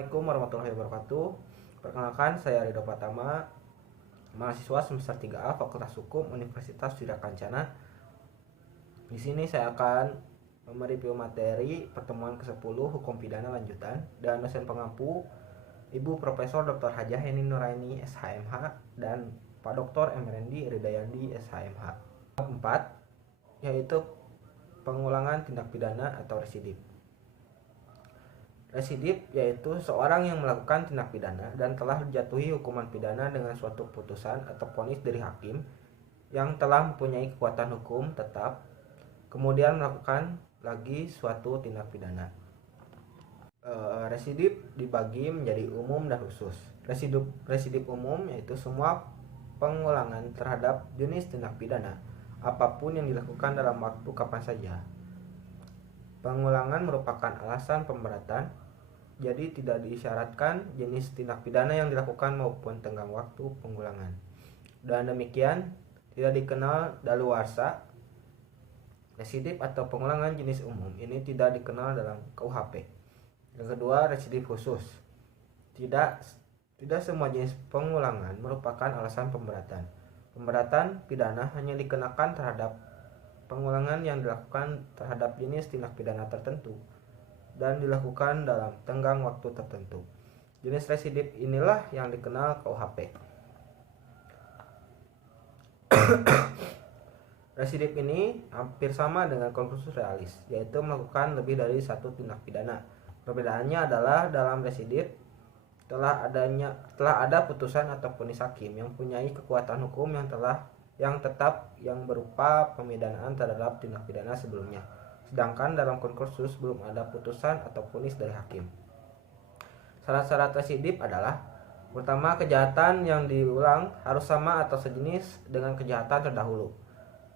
Assalamualaikum warahmatullahi wabarakatuh. Perkenalkan, saya Ridho Pratama, mahasiswa semester 3A Fakultas Hukum Universitas Widya Kencana. Di sini saya akan mereview materi pertemuan ke-10 Hukum Pidana Lanjutan dan dosen pengampu Ibu Profesor Dr. Hajah Heni Nuraini SHMH dan Pak Dr. MRendi Ridayandi SHMH. 4 yaitu pengulangan tindak pidana atau residip. Residip yaitu seorang yang melakukan tindak pidana dan telah dijatuhi hukuman pidana dengan suatu putusan atau vonis dari hakim yang telah mempunyai kekuatan hukum tetap, kemudian melakukan lagi suatu tindak pidana. Residip dibagi menjadi umum dan khusus. Residip umum yaitu semua pengulangan terhadap jenis tindak pidana apapun yang dilakukan dalam waktu kapan saja. Pengulangan merupakan alasan pemberatan, jadi tidak disyaratkan jenis tindak pidana yang dilakukan maupun tenggang waktu pengulangan. Dan demikian tidak dikenal daluarsa. Residip atau pengulangan jenis umum ini tidak dikenal dalam KUHP. Yang kedua, residip khusus. Tidak semua jenis pengulangan merupakan alasan pemberatan. Pemberatan pidana hanya dikenakan terhadap pengulangan yang dilakukan terhadap jenis tindak pidana tertentu dan dilakukan dalam tenggang waktu tertentu. Jenis residip inilah yang dikenal KUHP. Residip ini hampir sama dengan konkursus realis, yaitu melakukan lebih dari satu tindak pidana. Perbedaannya adalah dalam residip telah ada putusan atau vonis hakim yang mempunyai kekuatan hukum yang tetap yang berupa pemidanaan terhadap tindak pidana sebelumnya. Sedangkan dalam konkursus belum ada putusan atau vonis dari hakim. Syarat-syarat residip adalah: pertama, kejahatan yang diulang harus sama atau sejenis dengan kejahatan terdahulu.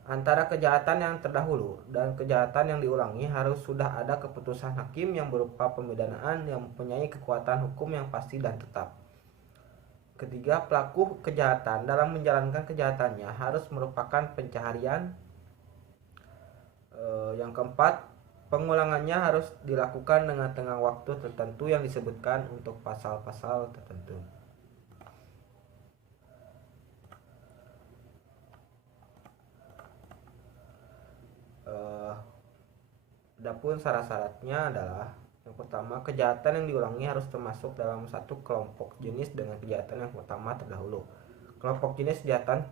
Antara kejahatan yang terdahulu dan kejahatan yang diulangi harus sudah ada keputusan hakim yang berupa pemidanaan yang mempunyai kekuatan hukum yang pasti dan tetap. Ketiga, pelaku kejahatan dalam menjalankan kejahatannya harus merupakan pencaharian. Yang keempat, pengulangannya harus dilakukan dengan tenggang waktu tertentu yang disebutkan untuk pasal-pasal tertentu. Adapun syarat-syaratnya adalah: yang pertama, kejahatan yang diulangi harus termasuk dalam satu kelompok jenis dengan kejahatan yang pertama terdahulu. Kelompok jenis kejahatan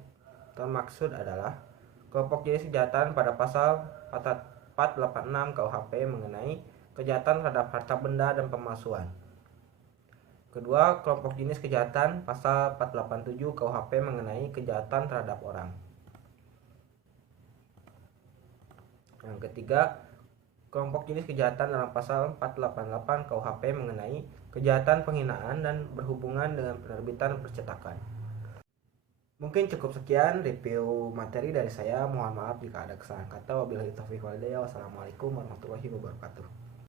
termaksud adalah kelompok jenis kejahatan pada pasal 486 KUHP mengenai kejahatan terhadap harta benda dan pemalsuan. Kedua, kelompok jenis kejahatan pasal 487 KUHP mengenai kejahatan terhadap orang. Yang ketiga, kelompok jenis kejahatan dalam pasal 488 KUHP mengenai kejahatan penghinaan dan berhubungan dengan penerbitan percetakan. Mungkin cukup sekian review materi dari saya. Mohon maaf jika ada kesalahan kata. Wabillahi taufiq wal hidayah. Wassalamualaikum warahmatullahi wabarakatuh.